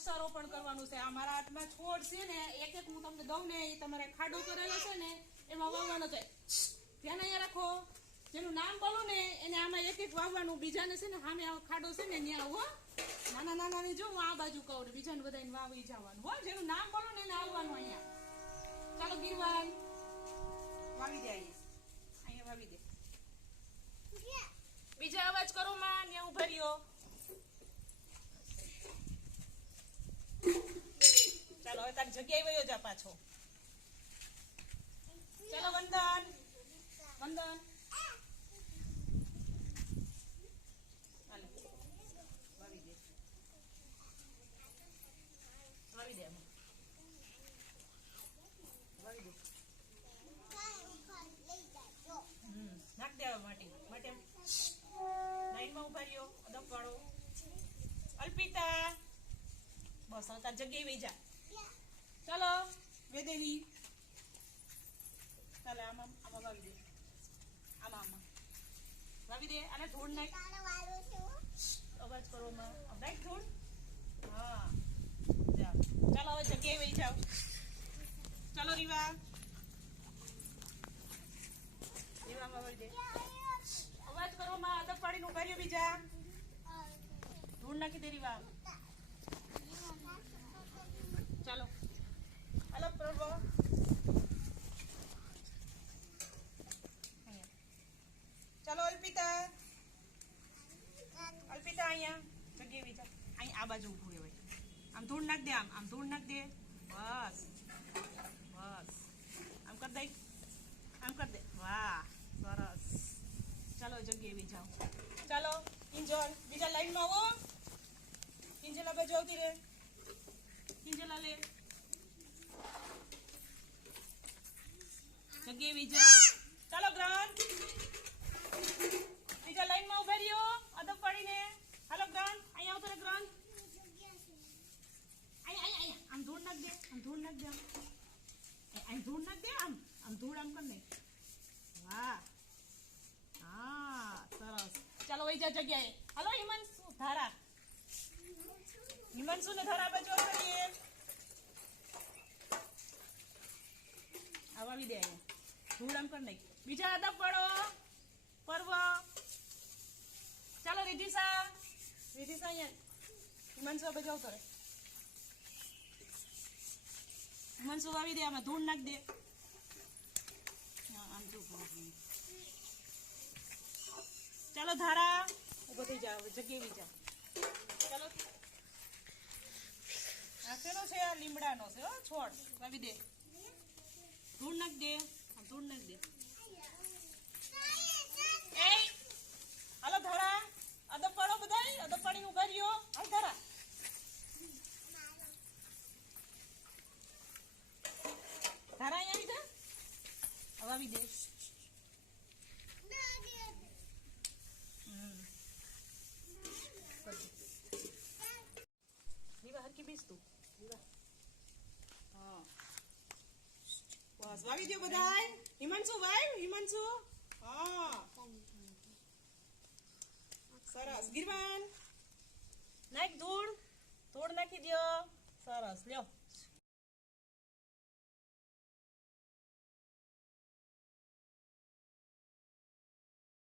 વૃક્ષારોપણ કરવાનું છે. આ મારા હાથમાં છોડ છે ને એક એક હું તમને દઉં ને એ તમારે ખાડો કરેલો છે ને એમાં વાવવાનો છે. ધ્યાન અહીંયા રાખો. જેનું નામ બોલું ને એને આમાં એક એક વાવવાનું. બીજાને છે ને સામે ખાડો છે ને ત્યાં હો નાના નાના ને જો હું આ બાજુ કહું ને બીજાને બધાને વાવી જવાનું. હો જેનું નામ બોલું ને એને આવવાનું અહીંયા. ચાલો ગીરવાન વાવી દે અહીંયા. અહીંયા વાવી દે. બીજા અવાજ કરો માં ને ઊભા રહ્યો ચાલો હવે તારી જગ્યાએ વયો જા પાછો. ચલો, વંદન. વંદન. નાખ દે માટી. લાઈનમાં ઊભા રહ્યો અદબ અલ્પિતા. બસ તાર જગ્યાએ જા. ચાલો વેદેવી ચાલે આમાં આમાં વાવી દે. આમાં આમાં. વાવી દે અને ધૂળ નાખ. અવાજ કરવામાં નાખ ધૂળ હા. ચાલો હવે જગ્યાએ વહી જાઓ. ચાલો રીવા. રીવામાં વાવી દે. અવાજ કરવામાં અદબ પાડીને ઊભા રહ્યો બીજા. ધૂળ નાખી દે રીવા ચાલો હાલો પ્રભુ ચાલો અલ્પિતા. અલ્પિતા અહીંયા જગ્યાએ બીજા અહીં આ બાજુ ઊભું રહેવાય. આમ ધૂળ નાખ દે આમ આમ ધૂળ નાખ દે. બસ બસ. આમ કર દઈ આમ કર દે. વાહ, સરસ. ચાલો જગ્યાએ બી જાઓ. ચાલો, કિંજલ, બીજા લાઈનમાં આવો. કિંજલ આ બાજુ આવતી રહે. કિંજલા લે. જગ્યાએ બીજા ચાલો ગ્રાન બીજા લાઈનમાં ઊભા રહ્યો અદબ પાડીને હાલો ગ્રાન અહીંયા આવતો રે ગ્રાન અહીંયા અહીંયા અહીંયા આમ ધૂળ નાખ દે આમ. આમ ધૂળ નાખ દે આમ. આમ ધૂળ આમ કર નહીં વાહ. હા, સરસ. ચાલો, વહી જા જગ્યાએ. હલો, હિમાંશુ, ધારા. હિમાંશુ ને ધારા બાજુ કરીએ આવાવી દે અહીંયા. ધૂળ આમ કર નહીં બીજા અદબ પડો. પર્વ. ચાલો રિધિસા રિધિસા અહીંયા. હિમાંશુ, આ બાજુ આવતો રે હિમાંશુ વાવી દે, આમાં ધૂળ નાખ દે. ચાલો ધારા, ઊભો થઈ જાવ જગ્યાએ બી જા ચાલો. આ શેનો છે? આ લીમડાનો છે, હો, છોડ. વાવી દે. ધૂળ નાખ દે, આમ ધૂળ નાખ દે હાલો ધારા અદબ પાડો બધાય અદબ પાડીને ઊભા રહ્યો હાલ ધારા ધારા અહીંયા આવી દે દે. દો બધાય હિમાંશુ ભાઈ હિમાંશુ સરસ ગીરવાન નાખ ધૂળ ધૂળ નાખી દ્યો સરસ લ્યો